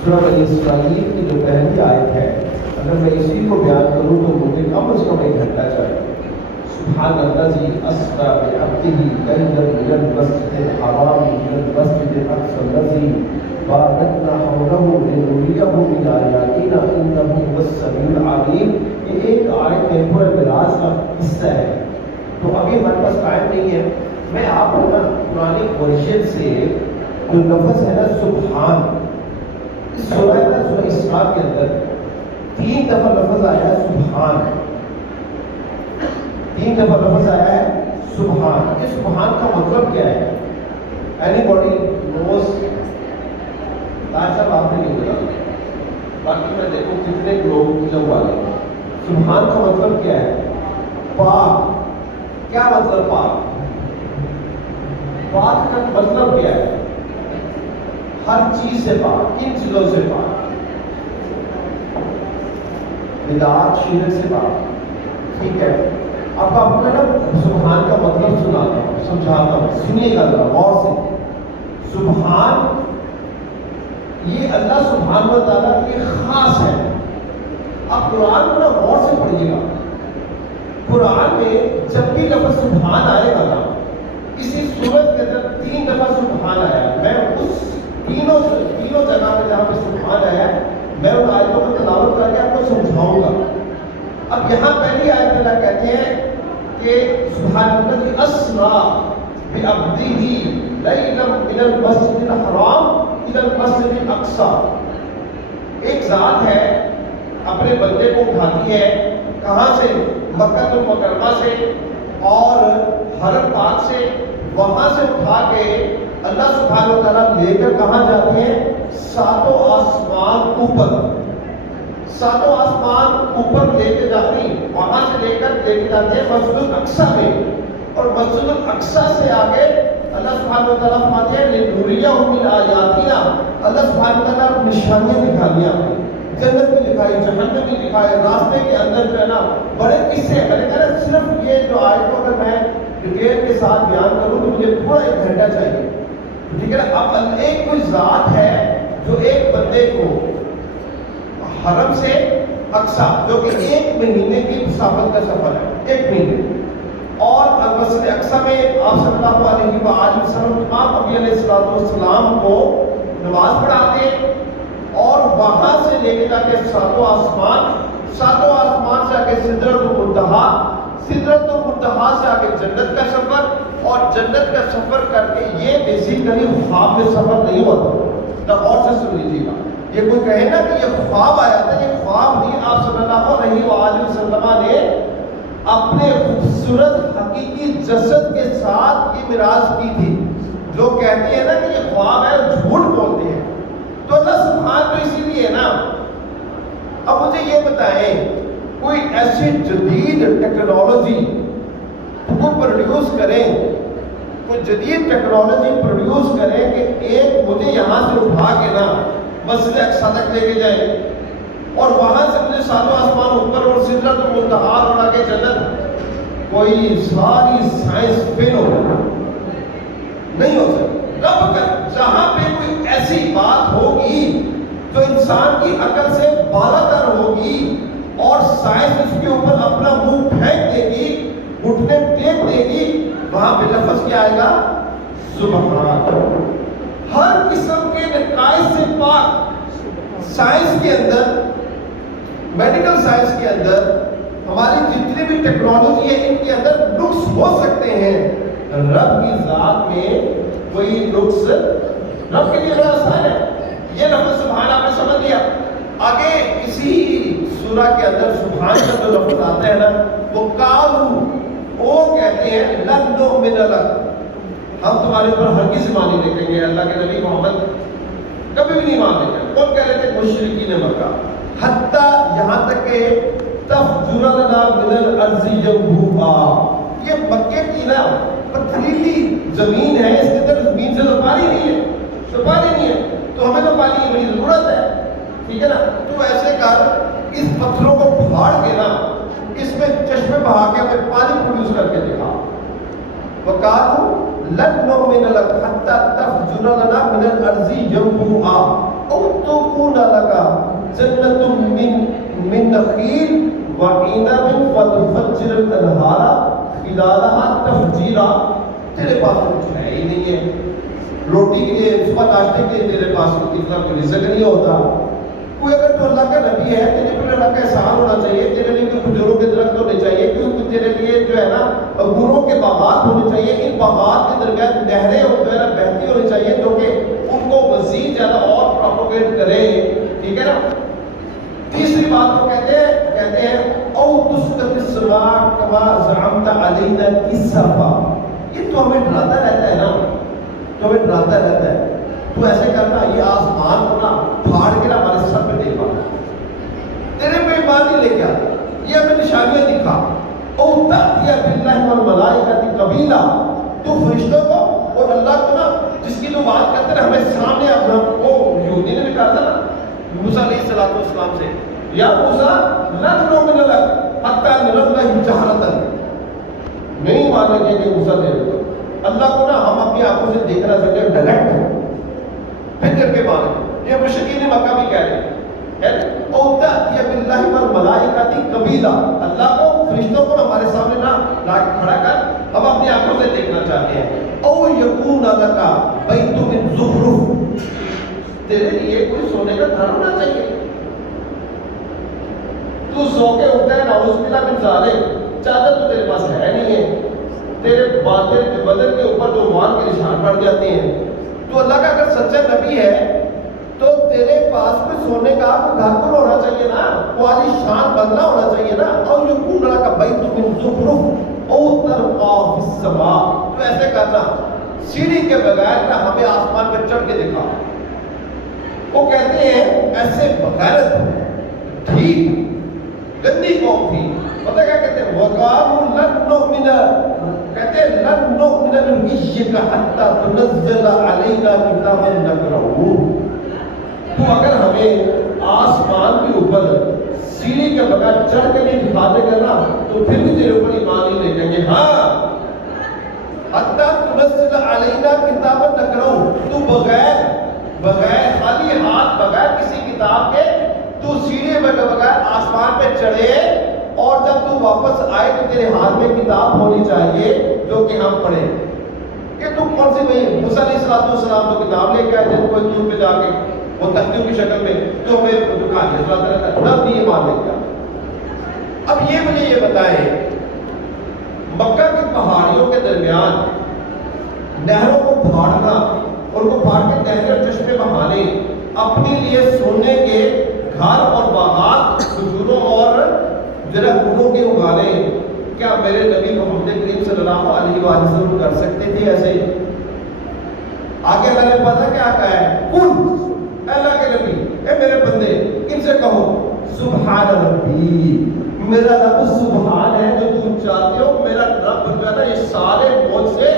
سورہ بنی اسرائیل کی جو پہلی آیت ہے، اگر میں اسی کو بیان کروں تو مجھے کم از کم 1 گھنٹہ چاہیے۔ سبحان الذی اسری بعبدہ لیلا من المسجد الحرام الى المسجد الاقصى الذی بارکنا حولہ لنریہ من آیاتنا انہ هو السمیع العلیم۔ یہ ایک آیت میں پورے معراج کا حصہ ہے، تو ابھی ہمارے پاس ٹائم نہیں ہے۔ میں آپ کو نا پرانی ورژن سے جو لفظ ہے نا سبحان، اس سورہ اسراء کے اندر 3 دفعہ لفظ آیا ہے سبحان، 3 دفعہ لفظ آیا ہے سبحان۔ اس سبحان کا مطلب کیا ہے؟ اینی باڈی نوز؟ صاحب آپ نے نہیں بولا، باقی میں دیکھوں کتنے لوگ علم والے ہیں۔ سبحان کا مطلب کیا ہے؟ پاک۔ کیا مطلب پاک؟ پاک کا مطلب کیا ہے؟ ہر چیز سے پاک۔ کن چیزوں سے پاک؟ بدعات، شرک سے پاک۔ ٹھیک ہے، اب آپ کو نا سبحان کا مطلب سناتا ہوں، سمجھاتا ہوں، سنیے گا غور سے۔ سبحان یہ اللہ سبحانہ و تعالیٰ کی خاص ہے۔ اب قرآن کو نا غور سے پڑھیے گا۔ قرآن میں جب بھی لفظ سبحان آئے گا نا، اسی سورت کے اندر 3 دفعہ سبحان آیا۔ میں اس تینوں جگہ پہ جہاں پہ سبحان آیا میں ان آیتوں کو تلاوت کر کے آپ کو سمجھاؤں گا۔ اب یہاں پہلی آیت میں اللہ کہتے ہیں کہ سبحان الذی اسری بعبدہ لیلا من المسجد الحرام الی المسجد الاقصی۔ ایک ذات ہے اپنے بندے کو اٹھاتی ہے، کہاں سے؟ مکہ المکرمہ سے اور حرم پاک سے، وہاں سے اٹھا کے اللہ سبحانہ و تعالیٰ لے کر کہاں جاتے ہیں؟ 7 آسمان اوپر۔ 7 آسمان اوپر لے کے جاتی، وہاں سے لے کے جاتے ہیں مسجد الاقصیٰ میں، اور مسجد الاقصیٰ سے آگے اللہ سبحانہ و تعالیٰ فرماتے ہیں لنریہ من آیاتنا، اللہ سبحانہ و تعالیٰ نشانیاں دکھانی آپ کو، جنت بھی دکھائی، جہنم بھی دکھائی، راستے کے اندر جو ہے نا بڑے قصے ہیں۔ میں نے کہا صرف یہ جو آیت کو اگر میں ڈیٹیل کے ساتھ بیان کروں تو مجھے پورا 1 گھنٹہ چاہیے، ٹھیک ہے نا۔ اب ایک کوئی ذات ہے جو ایک بندے کو حرم سے اقصیٰ، جو کہ 1 مہینے کی مسافت کا سفر ہے، 1 مہینے، اور مسجد اقصیٰ میں آپ صلی اللہ علیہ وآلہ وسلم تمام انبیاء علیہ السلام کو نماز پڑھاتے ہیں، اور وہاں سے لے کے جا کے 7 آسمان سے آگے سدرۃ المنتہا، سدرۃ المنتہا سے آگے جنت کا سفر، اور جنت کا سفر کر کے یہ بیسیکلی خواب میں سفر نہیں ہوتا۔ اور سے سن لیجیے گا، یہ کوئی کہے نا کہ یہ خواب آیا تھا، یہ خواب نہیں، آپ صلی اللہ علیہ وآلہ وسلم نے اپنے خوبصورت حقیقی جسد کے ساتھ یہ معراج کی تھی۔ جو کہتے ہیں نا کہ یہ خواب ہے وہ جھوٹ بولتے ہیں، تو اللہ سبحان تو اسی لیے ہے نا۔ اب مجھے یہ بتائیں، کوئی ایسی جدید ٹیکنالوجی کو پروڈیوس کریں، کوئی جدید ٹیکنالوجی پروڈیوس کریں کہ ایک مجھے یہاں سے اٹھا کے نا مسجد اقصیٰ تک لے کے جائے، اور وہاں سے مجھے 7 آسمان اوپر اور سدرۃ المنتہا اور آگے جنت، کوئی ساری سائنس فیل ہو نہیں ہو سکتی۔ رب کا جہاں پہ کوئی ایسی بات ہوگی جو انسان کی عقل سے بالاتر ہوگی اور سائنس اس کے اوپر اپنا منہ پھینک دے گی، گھٹنے ٹیک دے گی، وہاں پہ لفظ کیا آئے گا؟ سبحان۔ ہر قسم کے نقائص سے پاک۔ سائنس کے اندر، میڈیکل سائنس کے اندر، ہماری جتنی بھی ٹیکنالوجی ہے ان کے اندر نقص ہو سکتے ہیں، رب کی ذات میں کوئی نقص رب کے لیے بڑا آسان ہے۔ یہ لفظ سبحان آپ نے سمجھ لیا۔ آگے اسی سورہ کے اندر سبحان کا جو لفظ آتا ہے نا، وہ قالوا، وہ کہتے ہیں لن نؤمن لک، ہم تمہارے اوپر ہرگز ایمان نہیں رکھیں گے۔ اللہ کے نبی محمد کبھی بھی نہیں مان لے گا۔ کون کہہ رہے تھے؟ مشرکین مکہ، حتیٰ یہاں تک کہ تفجر لنا من الارض ینبوعا، یہ مکے کی نا پتھریلی زمین ہے، اس کے اندر زمین سے تو پانی نہیں ہے، تو پانی نہیں ہے، تو ہمیں تو پانی کی بڑی ضرورت ہے، ٹھیک ہے نا۔ تو ایسے کر اس پتھروں کو پھاڑ کے نا اس میں چشمے بہا کے ہمیں پانی پروڈیوس کر کے دکھا۔ وقالوا لن نؤمن لك حتى تفجر لنا من الارض ينبوعا او تكون لك جنة من نخيل وعنب فتفجر الانهار خلالها تفجیرا. تیرے پاس کچھ ہے ہی نہیں ہے، روٹی کے لیے صبح ناشتے کے لیے تیرے پاس اتنا کوئی رزق نہیں ہوتا. کوئی اگر تو اللہ کا نبی ہے، تیرے پر اللہ کا احسان ہونا چاہیے، تیرے لیے کوئی کھجوروں کے درخت ہونے چاہیے، کیونکہ تیرے لیے جو ہے نا انگوروں کے باغات ہونے چاہیے. ان باغات کے درمیان نہریں جو ہے نا بہتی ہونی چاہیے جو کہ ان کو مزید زیادہ اور پروپوگیٹ کرے. ٹھیک ہے نا. تیسری بات وہ کہتے ہیں او تسقط السماء كما زعمت علينا كسفا. یہ تو ہمیں ڈراتا رہتا ہے نا، تو ہمیں ڈراتا رہتا ہے. تو ایسے کرنا، یہ آسمان کو نا پھاڑ کے نا ہمارے سر پہ دے پا، تیرے پہ ایمان نہیں لے کے آ، یہ ہمیں نشانیاں دکھا. او تأتي بالله والملائکۃ قبیلا. تو فرشتوں کو اور اللہ کو نا جس کی تو بات کرتے ہیں ہمیں سامنے اپنا وہ یہودی نے نکالا تھا نا موسیٰ علیہ السلام سے، یا موسیٰ لن نؤمن لک حتی نری اللہ جہرۃ. نہیں مانیں گے کہ موسیٰ دے دو اللہ کو نا ہم اپنی آنکھوں سے دیکھنا چاہتے ہیں ڈائریکٹ، پھر کر کے مانیں. یہ مشرکین مکہ بھی کہہ رہے ہیں او تأتی باللہ والملائکۃ قبیلا. اللہ کو فرشتوں کو ہمارے سامنے نہ لا کے کھڑا کر، ہم اپنی آنکھوں سے دیکھنا چاہتے ہیں. او یکون لک بیت من زخرف. تیرے لیے کوئی سونے کا گھر ہونا چاہیے. تو سو کے اٹھتا ہے نعوذ باللہ من ذالک، چادر تو تیرے پاس ہے نہیں ہے، تیرے باطن کے بدن کے اوپر جو مان کے نشان پڑ جاتے ہیں. تو اللہ کا اگر سچا نبی ہے تو تیرے پاس کوئی سونے کا کوئی گھر پر ہونا چاہیے نا، والی شان بنگلہ ہونا چاہیے نا. اور یکون لک بیت من زخرف او ترقى فی السماء. تو ایسے کرنا سیڑھی کے بغیر نہ ہمیں آسمان پہ چڑھ کے دکھا. وہ کہتے ہیں ایسے بغیرت ٹھیک گندی قوم تھی. پتہ کیا کہتے ہیں وَقَالُوا لَن نُؤْمِنَ، کہتے ہیں لَن نُؤْمِنَ لِرُقِيِّكَ حَتَّى تُنَزِّلَ عَلَيْنَا كِتَابًا نَقْرَؤُهُ. تو اگر ہمیں آسمان کے اوپر سیڑھی کے بغیر چڑھ کے نہیں دکھا دے گا نا تو پھر بھی تیرے اوپر ایمان نہیں لے جائیں گے. ہاں حَتَّى تُنَزِّلَ عَلَيْنَا كِتَابًا نَقْرَؤُهُ. تو بغیر خالی ہاتھ بغیر کسی کتاب کے تو سیڑھی بغیر آسمان پہ چڑھے، اور جب تو واپس آئے تو تیرے ہاتھ میں کتاب ہونی چاہیے جو کہ ہم پڑھیں. کہ تو کون سی بھائی موسیٰ علیہ السلام تو کتاب لے کے آئے تھے کوئی دور پہ جا کے وہ تختیوں کی شکل میں جو ہمیں دکھا دیا تب بھی یہ مان لے گا. اب یہ مجھے یہ بتائیں مکہ کی پہاڑیوں کے درمیان نہروں کو پھاڑنا اور کو پھاڑ کے نہریں اور چشمے بہانے، اپنے لیے سونے کے گھر اور باغات کھجوروں اور انگوروں کے اگانے، کیا میرے نبی محمد کریم صلی اللہ علیہ وآلہ وسلم کر سکتے تھے ایسے؟ آگے اللہ نے پتا کیا کہا ہے، قل اللہ کے نبی اے میرے بندے ان سے کہو سبحان ربی، میرا رب سبحان ہے جو تم چاہتے ہو. میرا رب جو ہے نا یہ سارے بوجھ سے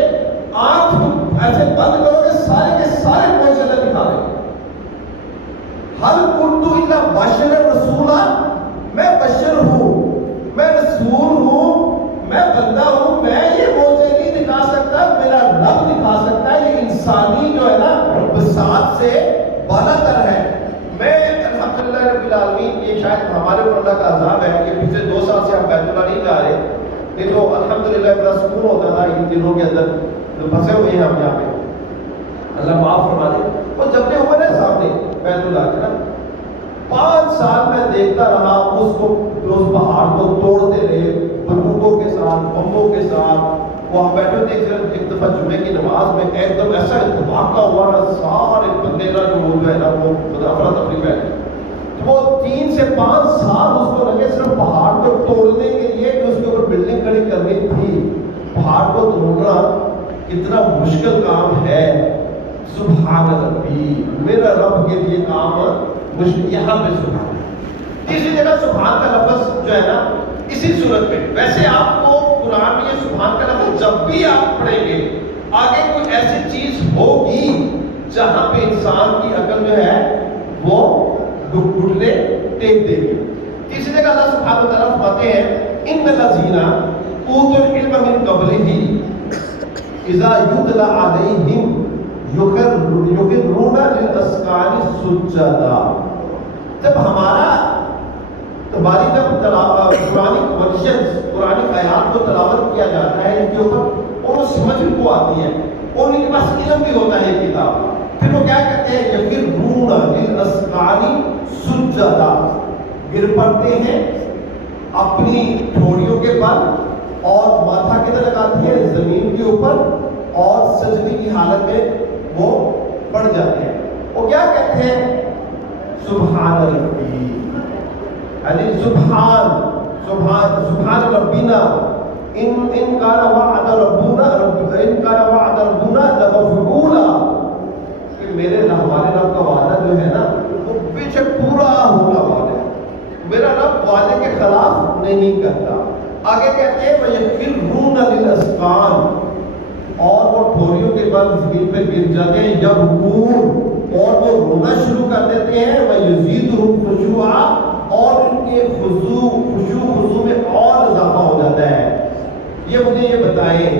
آنکھ ایسے بند کرو کہ سارے کے سارے بوجھ اللہ دکھا دے. حل کنت الا بشر رسولا، میں بشر ہوں، میں رسول ہوں، میں بندہ ہوں، میں یہ موجے نہیں دکھا سکتا، میرا رب دکھا سکتا ہے. یہ انسانی جو ہے نا بساط سے بالا تر ہے. میں الحمدللہ رب العالمین، یہ شاید ہمارے اوپر اللہ کا عذاب ہے کہ پچھلے 2 سال سے ہم بیت اللہ نہیں جا رہے، نہیں تو الحمدللہ بڑا سکون ہوتا تھا ان دنوں کے اندر. تو پھنسے ہوئے ہیں ہم یہاں پہ، اللہ معاف فرما دے. اور جب نے عمر ہے سامنے بیت اللہ کے نا 5 سال میں دیکھتا رہا اس کو، اس پہاڑ کو توڑتے رہے بندوقوں کے ساتھ، بموں کے ساتھ. وہ ہم بیٹھے تھے ایک دفعہ جمعے کی نماز میں، ایک دم ایسا دھماکہ ہوا نا، سارے بندے نا جو ہے نا وہ افراتفری میں. وہ 3 سے 5 سال اس کو لگے صرف پہاڑ کو توڑنے کے لیے کہ اس کے اوپر بلڈنگ کھڑی کرنی تھی. پہاڑ کو توڑنا کتنا مشکل کام ہے. سبحان ربی، میرا رب کے لیے کام مشکل. یہاں پہ سبحان، تیسری جگہ سبحان کا لفظ جو ہے نا اسی صورت میں. ویسے آپ کو قرآن میں یہ سبحان کا لفظ جب بھی آپ پڑھیں گے آگے کوئی ایسی چیز ہوگی جہاں پہ انسان کی عقل جو ہے وہ گھٹنے ٹیک دے گی. تیسری جگہ اللہ سبحانہ و تعالیٰ فرماتے ہیں ان الذین اوتوا العلم من قبلہ اذا یتلی علیہم یخرون للاذقان سجدا. جب ہماری جب قرآن ورژنز قرآن آیات کو تلاوت کیا جاتا ہے ان کے اوپر اور وہ سمجھ کو آتی ہے اور ان کے پاس علم بھی ہوتا ہے کتاب، پھر وہ کیا کہتے ہیں یخرون للاذقان سجدا، گر پڑتے ہیں اپنی ٹھوڑیوں کے بل اور ماتھا کدھر لگاتے ہیں زمین کے اوپر اور سجدے کی حالت میں وہ پڑ جاتے ہیں. وہ کیا کہتے ہیں سبحان ربی، یعنی سبحان ربنا ان کان وعد ربنا لمفعولا، کہ ہمارے رب کا وعدہ جو ہے نا وہ بے شک پورا ہونے والا ہے، میرا رب وعدے کے خلاف نہیں کرتا. آگے کہتے ہیں وَيَخِرُّونَ لِلْأَذْقَانِ، اور وہ ٹھوریوں کے بل زمین پہ گر جاتے ہیں، یبکون، اور وہ رونا شروع کر دیتے ہیں، وَيَزِيدُهُمْ خُشُوعًا، اور ان کے خضوع میں اور اضافہ ہو جاتا ہے. یہ مجھے یہ بتائیں،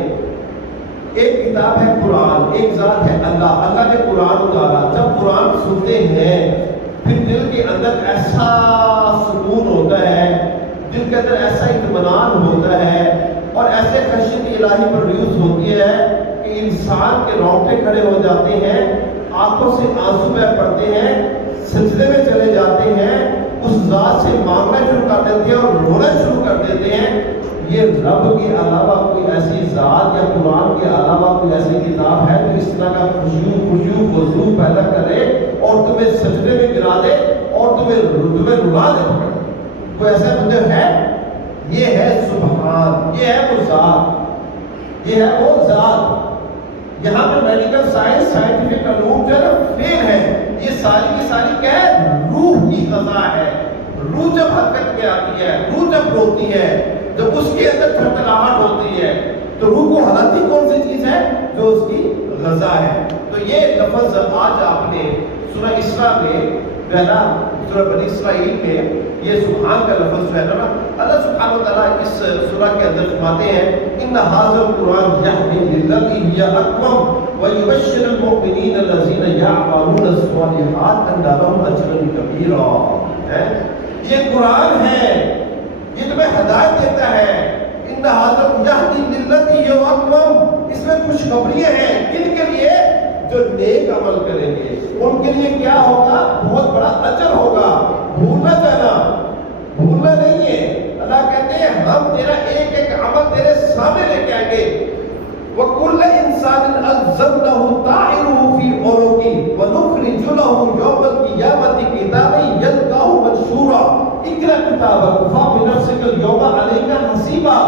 ایک کتاب ہے قرآن، ایک ذات ہے اللہ نے قرآن اتارا، جب قرآن سنتے ہیں پھر دل کے اندر ایسا سکون ہوتا ہے، دل کے اندر ایسا اطمینان ہوتا ہے اور ایسے خشیت الہی پروڈیوس ہوتی ہے کہ انسان کے رونگٹے کھڑے ہو جاتے ہیں، آنکھوں سے آنسو بہ پڑتے ہیں، سجدے میں چلے جاتے ہیں، اس ذات سے مانگنا شروع کر دیتے ہیں اور رونا شروع کر دیتے ہیں. یہ رب کے علاوہ کوئی ایسی ذات یا قرآن کے علاوہ کوئی ایسی کتاب ہے جو اس طرح کا خضوع پیدا کرے اور تمہیں سجدے میں گرا دے اور تمہیں رلا دے؟ کوئی ایسا مجھے ہے؟ یہ ہے سبحان، یہ ہے وہ ذات، یہ ہے وہ ذات. یہاں پہ میڈیکل سائنس، سائنٹیفک علوم جو ہے نا فیل ہے. یہ ساری کی ساری کیا ہے؟ روح کی غذا ہے. روح جب حرکت میں آتی ہے، روح جب روتی ہے، جب اس کے اندر تھرتھراہٹ ہوتی ہے تو روح کو ہلاتی کون سی چیز ہے؟ جو اس کی غذا ہے. تو یہ لفظ آج آپ نے سورہ اسراء میں جو ہے نا، سورہ بنی اسرائیل میں یہ سبحان کا لفظ جو ہے نا، اللہ سبحانہ و تعالیٰ اس سورہ کے اندر فرماتے ہیں ان ھذا القرآن یہدی للتی ہی اقوم ویبشر المؤمنین الذین یعملون الصالحات ان لهم اجرا کبیرا. یہ قرآن ہے، یہ تمہیں ہدایت دیتا ہے. ان ھذا یہدی للتی ہی اقوم، اس میں خوشخبریاں ہیں کن کے لیے؟ جو نیک عمل کریں گے ان کے لیے کیا ہوگا؟ بہت بڑا اجر ہوگا. بھولنا نہیں ہے. اللہ کہتے ہیں ہم تیرا ایک ایک عمل تیرے سامنے لے کے آئیں گے. وَكُلَّ إِنسَانٍ أَلْزَمْنَهُ طَائِرَهُ فِي عُنُقِهِ وَنُخْرِجُ لَهُ يَوْمَ الْقِيَامَةِ كِتَابًا يَلْقَاهُ مَنشُورًا اقْرَأْ كِتَابَكَ كَفَىٰ بِنَفْسِكَ الْيَوْمَ عَلَيْكَ حَسِيبًا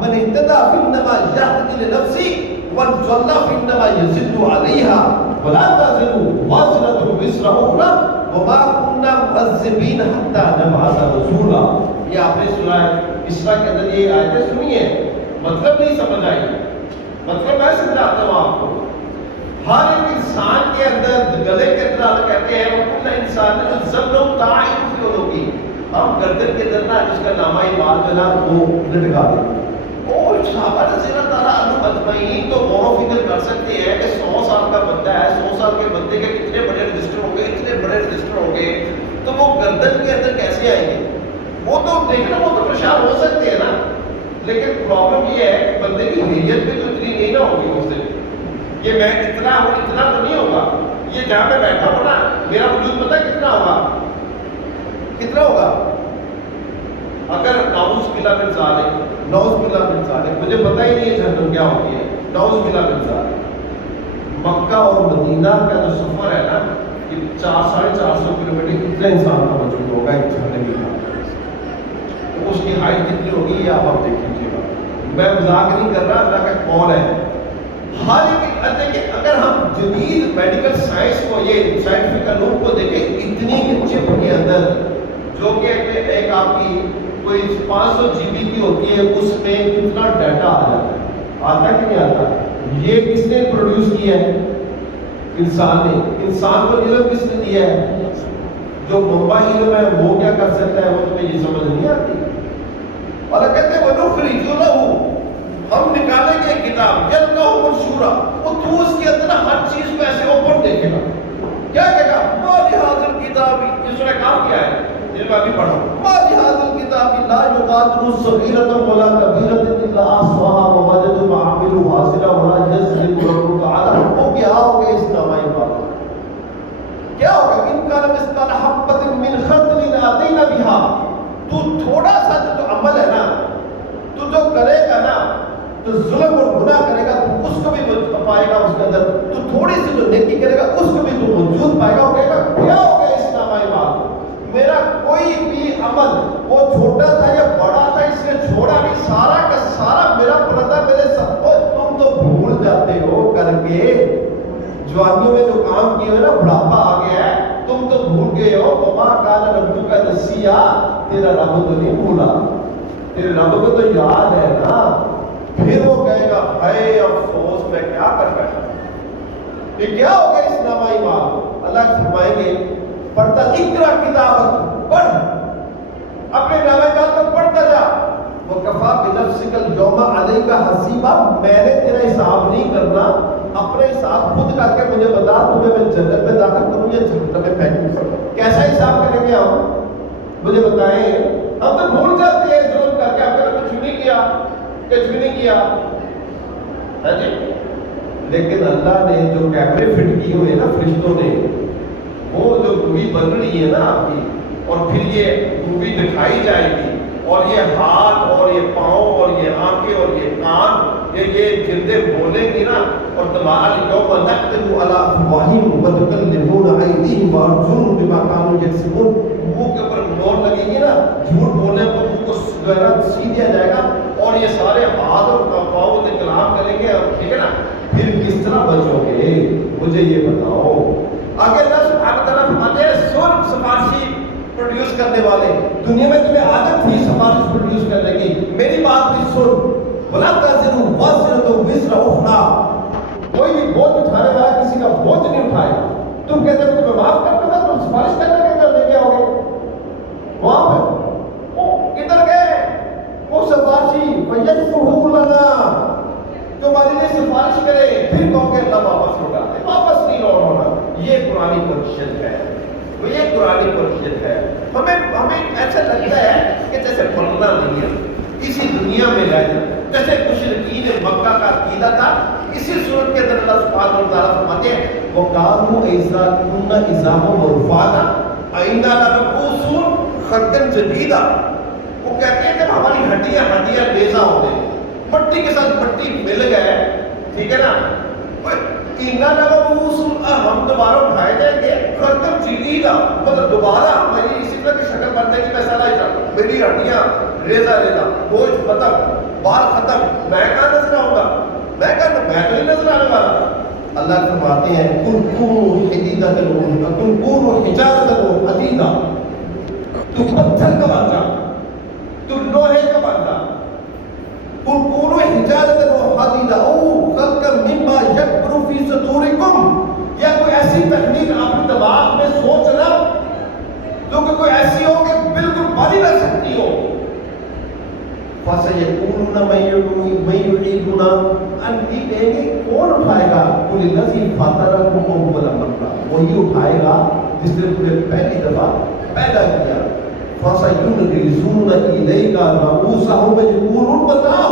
مَنِ اهْتَدَىٰ فَإِنَّمَا يَهْتَدِي لِنَفْسِهِ وَمَنْ ضَلَّ فَإِنَّمَا يَضِلُّ عَلَيْهَا وَلَا تَزِرُ وَازِرَةٌ وِزْرَ أُخْرَىٰ وَمَا كُنَّا مُعَذِّبِينَ حَتَّىٰ نَبْعَثَ رَسُولًا. یہ آپ نے سورہ اسراء کے اندر یہ آیتیں سنی ہیں، مطلب نہیں سمجھ آئی. مطلب میں سمجھاتا ہوں آپ کو. ہر ایک انسان کے اندر گلے کے اندر اللہ کہتے ہیں وَكُلَّ إِنسَانٍ أَلْزَمْنَهُ طَائِرَهُ فِي عُنُقِهِ، ہم گردن کے اندر نا جس کا نامہ اعمال جو ہے نا وہ لٹکا دیں. اور صحابہ رضی اللہ تعالیٰ عنہم اجمعین تو غور و فکر کر سکتے ہیں کہ 100 سال کا بندہ ہے، 100 سال کے بندے کے کتنے بڑے رجسٹر ہوں گے، اتنے بڑے رجسٹر ہوں گے، تو وہ گردن کے اندر کیسے آئیں گے؟ وہ تو دیکھنا وہ تو پریشان ہو سکتے ہیں نا، لیکن پرابلم یہ ہے کہ بندے کی نیت بھی تو اتنی نہیں نہ ہوگی اس دن کہ میں اتنا ہوں، اتنا تو نہیں ہوگا. یہ جہاں پہ بیٹھا ہوں نا میرا وجود پتہ کتنا ہوگا؟ کتنا ہوگا؟ اگر نعوذ باللہ من ذالک مجھے پتہ ہی نہیں ہے جہنم کیا ہوتی ہے، نعوذ باللہ من ذالک، مکہ اور مدینہ کا جو سفر ہے نا یہ 400-450 کلومیٹر، کتنے انسان کا وجود ہوگا ایک جہنمی کا؟ تو اس کی ہائٹ کتنی ہوگی یہ آپ دیکھ لیجیے گا. میں مذاق نہیں کر رہا، اللہ کا قول ہے. ہر ایک اگر ہم جدید میڈیکل سائنس کو، یہ سائنٹیفک علوم کو دیکھیں، اتنی چپ کے اندر جو کہ ایک آپ کی کوئی 500 GB کی ہوتی ہے، اس میں کتنا ڈیٹا آ جاتا ہے، آتا کہ نہیں آتا؟ یہ کس نے پروڈیوس کیا ہے؟ انسان نے. انسان کو علم کس نے دیا ہے؟ جو ممبا علم ہے وہ کیا کر سکتا ہے؟ وہ تمہیں یہ سمجھ نہیں آتی. اور کہتے ہیں وَنُخْرِجُ لَهُ، ہم نکالیں گے کتاب یلقاہ منشورا، وہ تو اس کے اندر ہر چیز کو ایسے اوپن دیکھے گا، کیا کہے گا ما لہذا الکتاب، یہ سورہ کہف کیا ہے جن میں ابھی پڑھا، ما لہذا الکتاب لا یغادر صغیرۃ ولا کبیرۃ الا احصاها ووجدوا ما عملوا حاضرا ولا یظلم ربک احدا۔ وہ کیا ہو گیا اس نامہ بات، کیا ہوگا ان کا مثقال حبۃ من خردل اتینا بها، تو تھوڑا سا جو عمل ہے نا تو جو کرے گا نا تو ظلم اور گناہ کرے گا تو اس کو بھی پائے گا اس کے اندر، تو تھوڑی سی جو نیکی کرے گا اس کو بھی تو موجود پائے گا۔ وہ کہے گا کیا ہو گیا اس نامہ بات، میرا کوئی بھی عمل وہ چھوٹا تھا یا بڑا تھا اس نے چھوڑا نہیں، سارا کا سارا میرا پردہ میرے سب کو، تم تو بھول جاتے ہو کر کے جوانیوں میں جو کام کیے ہوئے نا، بڑھاپا آ گیا ہے تم تو بھول گئے ہو، وما کان ربک نسیا، تیرا رب تو نہیں بھولا، تیرے رب کو تو یاد ہے نا۔ پھر وہ کہے گا اے افسوس میں کیا کر بیٹھا، یہ کیا ہو گیا اس نامہ ایمان۔ اللہ فرمائیں گے پڑھتا اقرا کتابک، پڑھ اپنے نامہ ایمان کو پڑھتا جا، وکفا بنفسک اليوم علیک حسیبا، میں نے تیرا حساب نہیں کرنا، اپنے حساب خود کر کے مجھے بتا تمہیں میں جنت میں داخل کروں یا جہنم میں پھینکوں، کیسا حساب کریں گے ہم، مجھے بتائیں۔ ہم تو بھول جاتے ہیں ظلم کر کے، آپ نے کچھ نہیں کیا، کچھ بھی نہیں کیا، ہاں جی، لیکن اللہ نے جو کیمرے فٹ کیے ہوئے نا فرشتوں نے، وہ جو مووی بن رہی ہے نا آپ کی، اور پھر یہ مووی دکھائی جائے گی، اور یہ ہاتھ اور یہ پاؤں اور یہ آنکھیں اور یہ کان، یہ جلدیں بولیں گی نا، اور تمہارا اليوم نختم علی افواہہم وتکلمنا ایدیہم وارجلہم بما کانوا یکسبون، منہ کے اوپر مہر لگے گی نا، جھوٹ بولنے پر منہ کو جو ہے نا سی دیا جائے گا، اور یہ سارے ہاتھ اور پاؤں سے کلام کریں گے، ٹھیک ہے نا، پھر کس طرح بچو گے مجھے یہ بتاؤ۔ آگے اللہ سبحانہ تعالیٰ فرماتے ہیں سن سفارشی پروڈیوس کرنے والے، دنیا میں تمہیں عادت تھی سفارش پروڈیوس کرنے کی، میری بات بھی سن، وَلَا تَزِرُ وَازِرَةٌ وِزْرَ أُخْرَىٰ، کوئی بھی بوجھ اٹھانے والا کسی کا بوجھ نہیں اٹھائے گا۔ تم کہتے ہو تمہیں معاف کر دوں گا، تم سفارش کرنے کے بعد لے کے آؤ گے وہاں پہ، وہ کدھر گئے وہ سفارشی، وَيَشْفُعُ لَنَا، جو ہمارے لیے سفارش کرے، پھر کہو کہ اللہ واپس لوٹا دے، واپس نہیں لوٹ ہونا۔ یہ قرآنی پرشت ہے، وہ یہ قرآنی پرشت ہے۔ ہمیں ایسا لگتا ہے کہ جیسے مرنا نہیں ہے، اسی دنیا میں رہ جائے، جیسے مشرکین مکہ کا عقیدہ تھا، اسی صورت کے اندر اللہ سبحانہ و تعالیٰ فرماتے ہیں وَقَالُوا إِذَا كُنَّا عِظَامًا وَرُفَاتًا أَإِنَّا لَمَبْعُوثُونَ خَلْقًا جَدِيدًا، وہ کہتے ہیں جب ہماری ہڈیاں ریزہ ہو گئی، مٹی کے ساتھ مٹی مل گئے، ٹھیک ہے نا، إِنَّا لَمَبْعُوثُونَ، ہم دوبارہ اٹھائے جائیں گے، خَلْقًا جَدِيدًا، مطلب دوبارہ ہماری اسی طرح کی شکل بننے کی مسئلہ ہے، میری ہڈیاں ریزہ گوشت ختم، بال ختم، میں کہاں نظر آؤں گا، میں تو نہیں نظر آنے والا۔ اللہ فرماتے ہیں کُن کونوا حجارۃ حدیدا، تو پتھر کا بن جا، تو لوہے کا بن جا، کُن کونوا حجارۃ حدیدا او خلقا مما یکبر فی صدورکم، یا کوئی ایسی تکنیک اپنے دماغ میں سوچنا جو کہ کوئی ایسی ہو کہ بالکل بن نہ سکتی ہو۔ فَسَيَقُولُونَ مَن يُعِيدُنَا، انقریب کہیں گے کون اٹھائے گا، قُلِ الَّذِي فَطَرَكُمْ أَوَّلَ مَرَّةٍ، وہی اٹھائے گا جس نے تمہیں پہلی دفعہ پیدا کیا۔ فَسَيُنْغِضُونَ إِلَيْكَ رُءُوسَهُمْ يَقُولُونَ مَتَىٰ،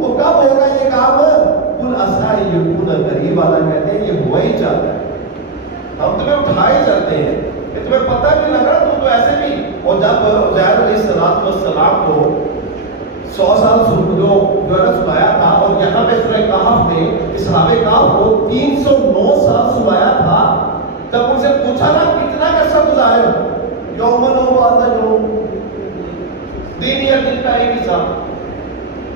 وہ کب ہوگا یہ کام، قُلْ عَسَىٰ أَن يَكُونَ قَرِيبًا، اللہ کہتے ہیں یہ ہوا ہی چاہتا ہے، ہم تمہیں اٹھائے چلتے ہیں، یہ تمہیں پتہ بھی لگ رہا، تم تو ایسے بھی۔ اور جب عزیر علیہ السلام کو 100 سال جو ہے نا سنایا تھا، اور یہاں پہ سورہ کہف نے اصحاب کہف کو 309 سال سنایا تھا، جب ان سے پوچھا نا کتنا عرصہ گزارے، یومن و بعض یوم، دن یا دن کا ایک حصہ،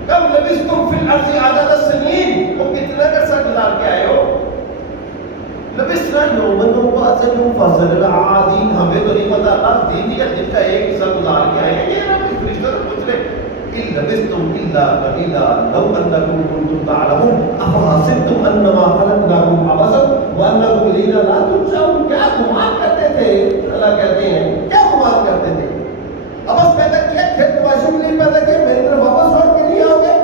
کم لبثتم فی الارض عدد السنین، وہ کتنا عرصہ گزار کے آئے ہو، لبثنا یومن و بعض یوم فضل العادین، ہمیں تو نہیں پتا اللہ دن یا دن کا ایک حصہ گزار کے آئے ہیں، یہ نا فرشتوں سے پوچھ رہے إِن لَبِثْتُمْ إِلَّا قَلِيلًا لَوْ أَنَّكُمْ كُنتُمْ تَعْلَمُونَ أَفَحَسِبْتُمْ أَنَّمَا خَلَقْنَاكُمْ عَبَثًا وَأَنَّكُمْ إِلَيْنَا لَا تُرْجَعُونَ، کیا گمان کرتے تھے، اللہ کہتے ہیں کیا گمان کرتے تھے، عبث پیدا کیا، کھیت بازی کے لیے پیدا کیا، میری طرف واپس لوٹ کے نہیں آؤ گے،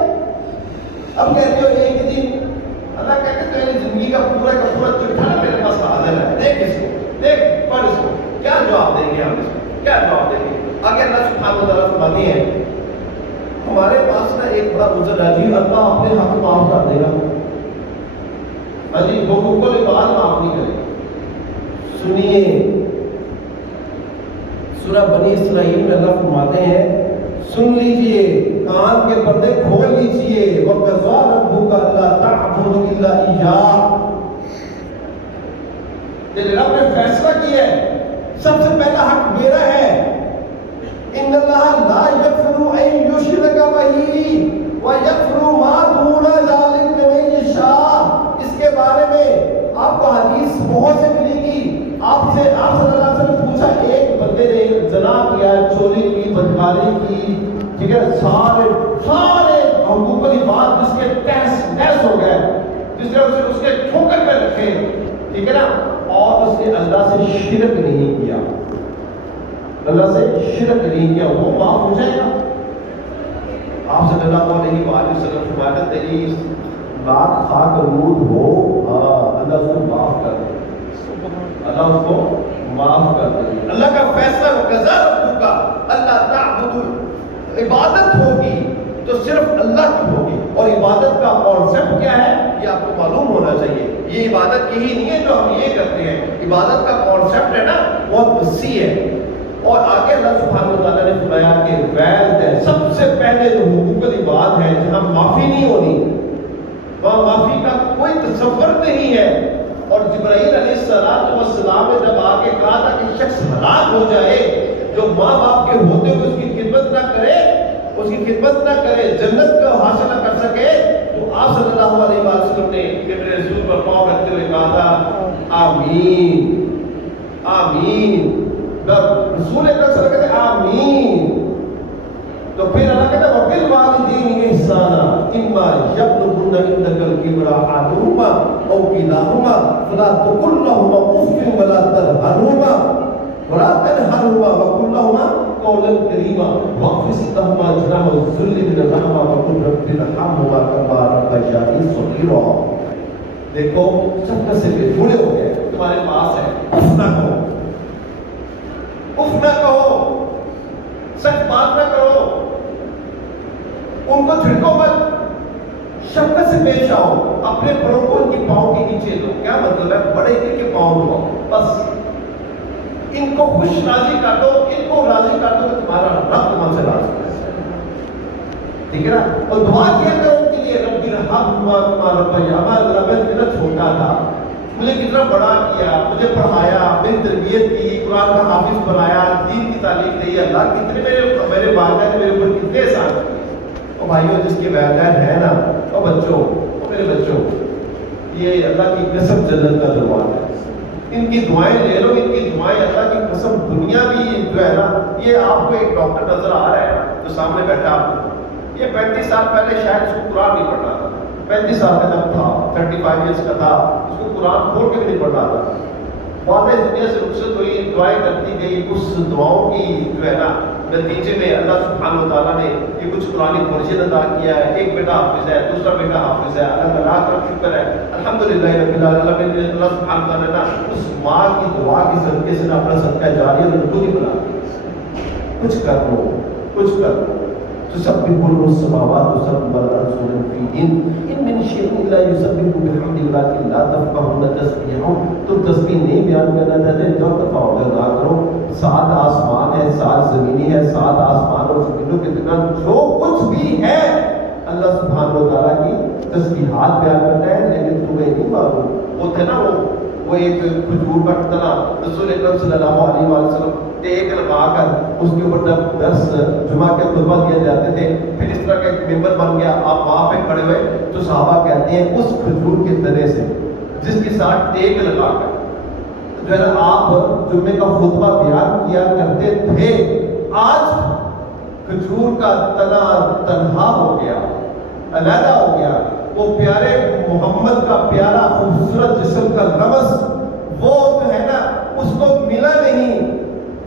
ہم اس کو کیا جواب دیں گے؟ آگے اللہ سبحانہ و تعالیٰ فرماتے ہیں ہمارے پاس نا ایک بڑا عذر ہے جی، اللہ اپنے حق معاف کر دے گا، جی حقوق العباد معاف نہیں کرے گا۔ سنیے سورہ بنی اسرائیل میں اللہ فرماتے ہیں، سن لیجئے، کان کے پردے کھول لیجئے، وَقَضَىٰ رَبُّكَ أَلَّا تَعْبُدُوا إِلَّا إِيَّاهُ، تیرے رب نے فیصلہ کیا ہے سب سے پہلا حق میرا ہے، ان اللہ لا یغفر ان یشرک بہ ویغفر ما دون ذلک لمن یشاء۔ اس کے بارے میں آپ کو حدیث بہت سے ملے گی، آپ صلی اللہ علیہ وسلم نے پوچھا ایک بندے نے زنا کیا، چوری کی، بدکاری کی، ٹھیک ہے، سارے حقوق العباد جس کے تحس نحس ہو گئے، جس نے اس کے ٹھوکر پہ رکھے، ٹھیک ہے نا، اور اس نے اللہ سے شرک نہیں کیا، اللہ سے شرک نہیں کیا، وہ معاف ہو جائے گا۔ آپ صلی اللہ علیہ وآلہ وسلم فرماتے ہیں تیری بات خاک رود ہو، اللہ اس کو معاف کر دے، اللہ اس کو معاف کر دے۔ اللہ کا فیصلہ قضا ربک اللہ تعبدوا، عبادت ہوگی تو صرف اللہ کی ہوگی، اور عبادت کا کانسیپٹ کیا ہے یہ آپ کو معلوم ہونا چاہیے۔ یہ عبادت یہی نہیں ہے جو ہم یہ کرتے ہیں، عبادت کا کانسیپٹ ہے نا بہت وسیع ہے۔ اور آگے اللہ سبحانہ و تعالیٰ نے فرمایا کہ والدین سب سے پہلے جو حقوق العباد ہیں جہاں معافی نہیں ہونی، وہاں معافی کا کوئی تصور نہیں ہے۔ اور جبرائیل علیہ السلام نے جب آ کے کہا تھا کہ شخص ہلاک ہو جائے جو ماں باپ کے ہوتے ہوئے اس کی خدمت نہ کرے، جنت کو حاصل نہ کر سکے، تو آپ صلی اللہ علیہ وسلم نے میرے رسول پر پاؤں رکھتے ہوئے کہا تھا آمین آمین، رسول اکرم صلی اللہ علیہ وسلم کہتے ہیں آمین۔ تو پھر اللہ کہتا ہے وَبِالْوَالِدَيْنِ إِحْسَانًا إِمَّا يَبْلُغُنَّ عِندَكَ الْكِبَرَ أَحَدُهُمَا أَوْ كِلَاهُمَا فَلَا تَقُل لَّهُمَا أُفٍّ وَلَا تَنْهَرْهُمَا وَقُل لَّهُمَا قَوْلًا كَرِيمًا وَاخْفِضْ لَهُمَا جَنَاحَ الذُّلِّ مِنَ الرَّحْمَةِ وَقُل رَّبِّ ارْحَمْهُمَا كَمَا رَبَّيَانِي صَغِيرًا۔ دیکھو سب سے بڑے ہو گئے، تمہارے پاس ہے، اف نہ کہو، اف نہ کہو، سچ بات نہ کرو، ان کو جھڑکو مت، شفقت سے پیش آؤ، اپنے بڑوں کو ان کی پاؤں کے نیچے دو۔ کیا مطلب ہے؟ بڑے ان کے پاؤں دو، بس ان کو خوش راضی کر دو، ان کو راضی کر دو، تمہارا رب تمہارے سے راضی ہے، ٹھیک ہے نا۔ اور دعا کیا کرو ان کے لیے، رب ارحمہما کما ربیانی، اللہ میں کتنا چھوٹا تھا، مجھے کتنا بڑا کیا، مجھے پڑھایا، میری تربیت کی، قرآن کا حافظ بنایا، دین کی تعلیم دی، اللہ کتنے میرے والدین نے میرے اوپر کتنے احسان کیے۔ اور بھائیوں جس کے والدین ہیں نا، اور بچوں، اور میرے بچوں، یہ اللہ کی قسم جنت کا دروازہ ہے، ان کی دعائیں لے لو، ان کی دعائیں اللہ کی قسم دنیا بھی جو ہے نا، یہ آپ کو ایک ڈاکٹر نظر آ رہا ہے جو سامنے بیٹھا آپ کو، یہ 35 سال پہلے شاید اس کو قرآن نہیں پڑھنا تھا، 35 سال کا جب تھا، 35 ایئرس کا تھا، اس کو قرآن کھول کے بھی نہیں پڑھنا تھا، والدہ دنیا سے رخصت ہوئی، دعائیں کرتی گئی، اس دعاؤں کی جو ہے نا نتیجے میں اللہ سبحانہ و تعالیٰ نے یہ کچھ قرآن پورشن عطا کیا ہے، ایک بیٹا حافظ ہے، دوسرا بیٹا حافظ ہے، اللہ تعالیٰ کا شکر ہے، الحمدللہ رب العالمین۔ اللہ سبحانہ و تعالیٰ نے اس ماں کی دعا کی صدقے سے اپنا صدقہ جاریہ مقبول بنا دیا۔ کچھ کر لو، کچھ کر لو، تسبح له السماوات وسبح الارض ومن فيهن ان من شيء الا يسبح بحمده ولكن لا تفقهون تسبيحهم۔ تم تسبیح نہیں بیان کرنا چاہتے، جو تفاؤ ادا کرو، 7 آسمان ہے، 7 زمینی ہے، 7 آسمان اور زمینوں کے درمیان جو کچھ بھی ہے اللہ سبحانہ و تعالیٰ کی تسبیحات بیان کرتا ہے، لیکن تمہیں نہیں معلوم۔ وہ تھے نا وہ ایک کھجور کا تنا، رسول اکرم صلی اللہ علیہ وسلم ٹیک لگا کر اس کے اوپر جب درس جمعہ کے خطبہ دیے جاتے تھے، پھر اس طرح کا ایک ممبر بن گیا، آپ وہاں پہ کھڑے ہوئے تو صحابہ کہتے ہیں اس کھجور کے تنے سے جس کے ساتھ ٹیک لگا کر جو ہے نا آپ جمعے کا خطبہ بیان کیا کرتے تھے، آج کھجور کا تنا تنہا ہو گیا، علیحدہ ہو گیا، وہ پیارے محمد کا پیارا خوبصورت جسم کا لمس وہ جو ہے نا اس کو ملا نہیں۔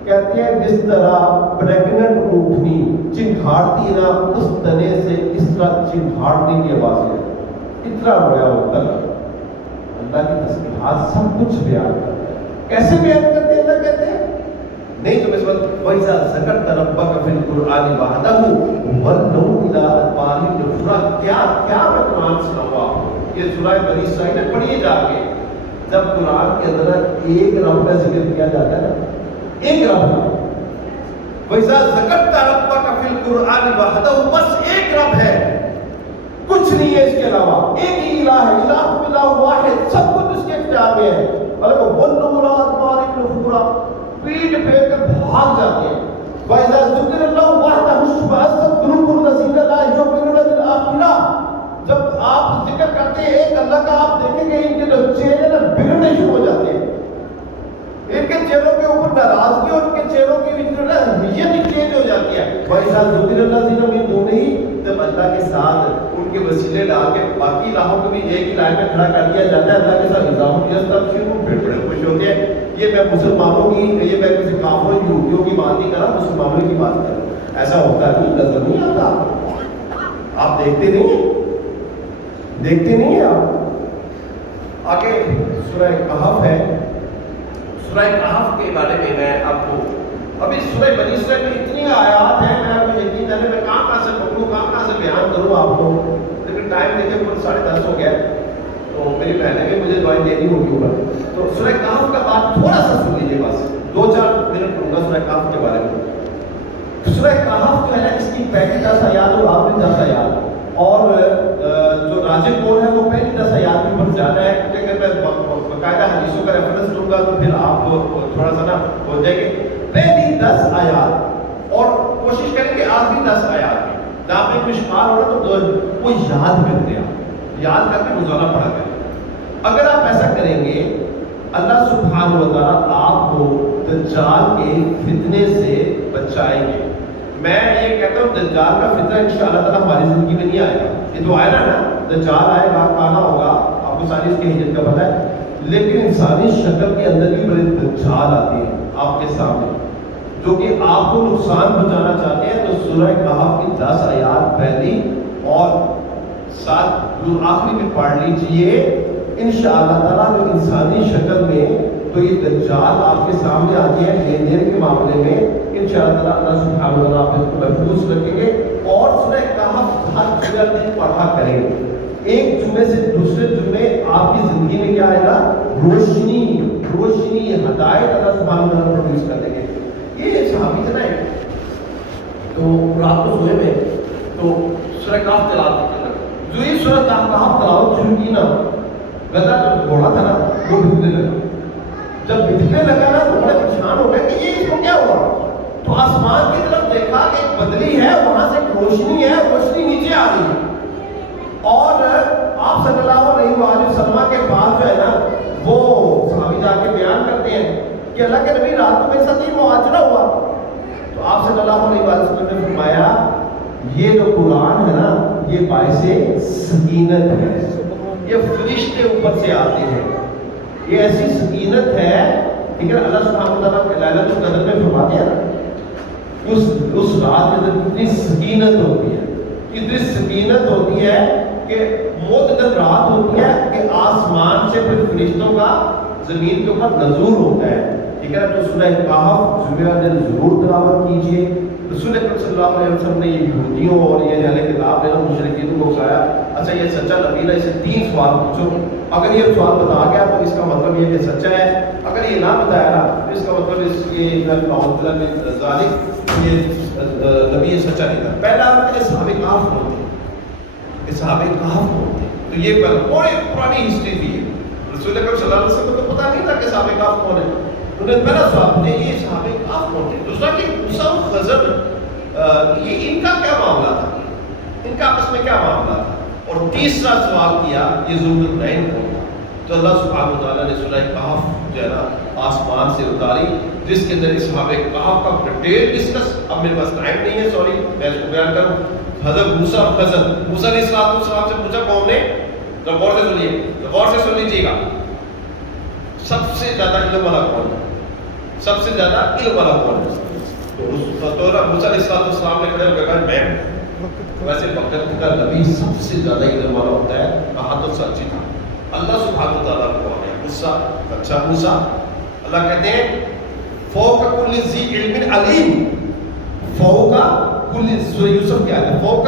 کہتے ہیں جس طرح پریگننٹ اونٹنی چنگھاڑتی نا اس تنے سے، اس طرح چنگھاڑنے کی آواز ہے، اتنا رویا ہوتا ہے۔ اللہ کی تسبیحات سب کچھ بیان کرتے ہیں، کیسے بیان کرتے ہیں؟ اللہ کہتے ہیں نہیں تمہیں وَإِذَا ذَكَرْتَ رَبَّكَ فِي الْقُرْآنِ وَحْدَهُ وَلَّوْا إِلَىٰ أَدْبَارِهِمْ نُفُورًا۔ کیا میں قرآن سناؤں آپ کو؟ یہ سورہ بنی اسرائیل ہے، پڑھیے جا کے۔ جب قرآن کے اندر ایک رب کا ذکر کیا جاتا ہے نا، ایک رب کا، وَإِذَا ذَكَرْتَ رَبَّكَ فِي الْقُرْآنِ وَحْدَهُ، بس ایک رب ہے، کچھ نہیں ہے اس کے علاوہ، ایک ہی الہ ہے، الہ باللہ واحد، سب کچھ اس کے اختیار میں ہے۔ وَلَّوْا إِلَىٰ أَدْبَارِهِمْ نُفُورًا، پیٹ پھیر کر بھاگ جاتے ہیں۔ وَإِذَا ذُكِرَ اللَّهُ وَحْدَهُ اشْمَأَزَّتْ قُلُوبُ الَّذِينَ لَا يُؤْمِنُونَ بِالْآخِرَةِ، جب آپ ذکر کرتے ہیں ایک اللہ کا، آپ دیکھیں گے ان کے جو چہرے نا بگڑنے شروع ہو جاتے ہیں، ان کے چہروں کے اوپر ناراضگی اور ان کے چہروں کی نیت چینج ہو جاتی ہے۔ وَإِذَا ذُكِرَ الَّذِينَ مِن دُونِهِ، جب اللہ کے ساتھ ان کے وسیلے ڈال کے باقی الہوں کو بھی ایک ہی لائن میں کھڑا کر دیا جاتا ہے اللہ کے ساتھ، اِذَا هُمْ يَسْتَبْشِرُونَ، پھر بڑے خوش ہوتے ہیں۔ یہ میں مسلمانوں کی، یہ میں کسی کافروں یہودیوں کی بات نہیں کر رہا، مسلمانوں کی بات کر رہا ہوں۔ ایسا ہوتا ہے نہیں، نظر نہیں آتا، آپ دیکھتے نہیں ہیں، دیکھتے نہیں ہیں آپ۔ آگے سورہ کہف ہے، سورہ کہف کے بارے میں میں آپ کو، ابھی سورہ بنی اسرائیل میں اتنی آیات ہیں، میں آپ کو یقین جانے میں کہاں سے پکڑوں، کہاں سے بیان کروں آپ کو، لیکن ٹائم دیکھیں 10:30 ہو گیا، تو میری بہنیں بھی مجھے دعائیں دینی ہوگی اوپر۔ تو سورہ کہف کا بات تھوڑا سا سن لیجیے، بس 2-4 منٹ کروں گا سورہ کہف کے بارے میں۔ سورہ کہف جو ہے نا، اس کی پہلی 10 آیات اور آخری 10 آیات، اور جو راجع قول ہے وہ پہلی 10 آیات کے اوپر زیادہ ہے، کیونکہ اگر میں باقاعدہ حدیثوں کا ریفرنس دوں گا تو پھر آپ تھوڑا سا نا ہو جائے گے۔ پہلی 10 آیات اور کوشش کریں کہ آخری 10 آیات میں جہاں پہ کوئی اشکال ہو رہا تو وہ یاد کر دیں، یاد کر کے روزانہ پڑھا کریں۔ اگر آپ ایسا کریں گے اللہ سبحانہ و تعالیٰ آپ کو دجال کے فتنے سے بچائیں گے۔ میں یہ کہتا ہوں دجال کا فتنہ انشاءاللہ تعالیٰ ہماری زندگی میں نہیں آئے گا، یہ تو آئے نا دجال آئے گا، کانا ہوگا، آپ کو ساری اس کی ہجرت کا پتہ ہے، لیکن انسانی شکل کے اندر بھی بڑے دجال آتے ہیں آپ کے سامنے جو کہ آپ کو نقصان پہنچانا چاہتے ہیں۔ تو سورہ کہف کی 10 آیات پہلی اور 7 آخری میں پڑھ لیجئے، انشاءاللہ تعالیٰ جو انسانی شکل میں تو یہ دجال آپ کے سامنے آتے ہیں لیندین کے معاملے میں، انشاءاللہ تعالیٰ اللہ سبحانہ و تعالیٰ آپ کو محفوظ رکھیں گے۔ اور سورہ کہف ہر جگہ دن پڑھا کریں، ایک جمعے سے دوسرے جمعے آپ کی زندگی میں کیا آئے گا؟ روشنی، روشنی، ہدایت اللہ سبحانہ و تعالیٰ پروڈیوس کر دیں گے۔ یہ صحابی تھے نا، تو رات کو سوئے میں تو سورہ کہف تلاوت کرنا، جو یہ سورہ کہف تلاوت شروع کی نا، گدھا جو گھوڑا تھا نا وہ بھٹکنے لگا، جب بھٹکنے لگا نا تو بڑے پریشان ہو گئے کہ یہ اس کو کیا ہوا، تو آسمان کی طرف دیکھا کہ ایک بدلی ہے، وہاں سے روشنی ہے، روشنی نیچے آ رہی ہے، اور آپ صلی اللہ علیہ وسلم کے پاس جو ہے نا وہ صحابی جا کے بیان کرتے ہیں کہ اللہ کے نبی رات کو میرے ساتھ یہ معاجرہ ہوا، تو آپ صلی اللہ علیہ وسلم نے فرمایا یہ جو قرآن ہے نا یہ باعث سکینت ہے، یہ فرشتے اوپر سے آتے ہیں، یہ ایسی سکینت ہے، ٹھیک ہے، اللہ سبحانہ وتعالیٰ ليلۃ القدر میں فرماتے ہیں اس رات کے اندر کتنی سکینت ہوتی ہے، کتنی سکینت ہوتی ہے کہ معتدل رات ہوتی ہے کہ آسمان سے پھر فرشتوں کا زمین کے اوپر نزول ہوتا ہے، ٹھیک ہے۔ تو سورہ کہف جمعہ دن ضرور تلاوت کیجیے۔ رسول اکرم صلی اللہ علیہ وسلم نے یہ یہودیوں اور یہ اہل کتاب نے مشرکین کو اکسایا، اچھا یہ سچا نبی ہے، اسے 3 سوال پوچھو، اگر یہ سوال بتا گیا تو اس کا مطلب یہ کہ سچا ہے، اگر یہ نہ بتایا نا تو اس کا مطلب یہ نبی سچا نہیں تھا۔ پہلا اصحاب کہف کون تھے، اصحاب کہف کون تھے، تو یہ بڑی پرانی ہسٹری تھی، رسول اکرم صلی اللہ علیہ وسلم کو پتہ نہیں تھا کہ اصحاب کہف کون ہے، انہوں نے پہلا سوال پوچھا یہ اصحاب کہف کون تھے، دوسرا کہ موسیٰ و خضر یہ ان کا کیا معاملہ تھا، ان کا آپس میں کیا معاملہ تھا، اور تیسرا سوال کیا یہ ذوالقرنین کون تھا۔ تو اللہ سبحانہ وتعالیٰ نے سورہ کہف جو ہے نا آسمان سے اتاری، جس کے اندر اصحاب کہف کا ڈیٹیل ڈسکس، اب میرے پاس ٹائم نہیں ہے، سوری میں اس کو بیان کروں۔ حضرت موسیٰ اور خضر، موسیٰ علیہ السلام سے پوچھا قوم نے، تو غور سے سنیے، غور سے سن لیجیے گا، سب سے زیادہ علم والا کون ہے، سب سے زیادہ علم والا کون ہے، تو موسیٰ علیہ السلام نے کھڑے ہو کے کہا میں، ویسے وقت کا نبی سب سے زیادہ علم والا ہوتا ہے، کہا تو سچی تھا، اللہ سبحانہ وتعالیٰ کو ہے موسیٰ، اچھا موسیٰ، اللہ کہتے ہیں فوق کل کل ذی علم علیم، فوق کل، سورہ یوسف کی آیت ہے، فوق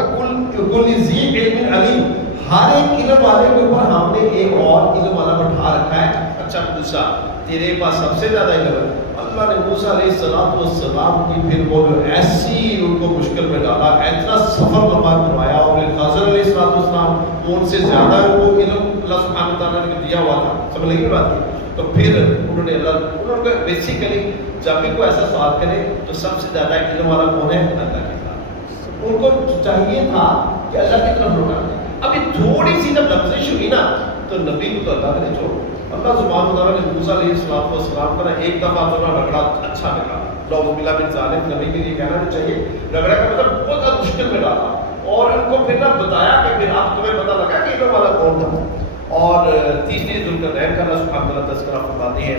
کل ذی علم علیم، ہر ایک علم والے کے اوپر ہم نے ایک اور علم والا بٹھا رکھا ہے۔ اچھا موسیٰ تیرے پاس سب سے زیادہ علم ہے۔ اللہ نے موسیٰ علیہ السلام کی پھر وہ جو ایسی ان کو مشکل میں ڈالا، اتنا سفر لمبا کروایا، اور خضر علیہ السلام ان سے زیادہ وہ علم اللہ سبحانہ وتعالیٰ نے دیا ہوا تھا، سمجھ لگی بات کی۔ تو پھر انہوں نے بیسیکلی جب بھی کوئی ایسا سوال کرے تو سب سے زیادہ علم والا کون ہے؟ اللہ کے ساتھ۔ ان کو چاہیے تھا کہ اللہ کی طرف لوٹا دیں۔ ابھی تھوڑی سی جب لفزش ہوئی نا تو نبی کو تو اللہ نے چھوڑ، اللہ سبحانہ وتعالیٰ نے موسیٰ علیہ السلام کو ایک دفعہ تو رگڑا اچھا لگا، لوگ بلا بن ظالم، نبی کے لیے کہنا نہیں چاہیے، رگڑا کا مطلب بہت زیادہ مشکل میں ڈالا، اور ان کو پھر نہ بتایا کہ پھر آپ تمہیں پتہ لگا کہ علم والا کون تھا۔ اور تیسری ذوالقرنین کا اللہ سبحانہ وتعالیٰ تذکرہ فرماتے ہیں۔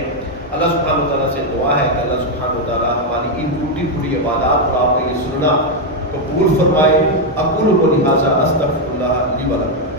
اللہ سبحانہ وتعالیٰ سے دعا ہے کہ اللہ سبحانہ وتعالیٰ ہماری ان ٹوٹی پھوٹی عبادات اور آپ کا یہ سننا قبول فرمائے۔ اقول قولی ھذا استغفر اللہ لی و لکم۔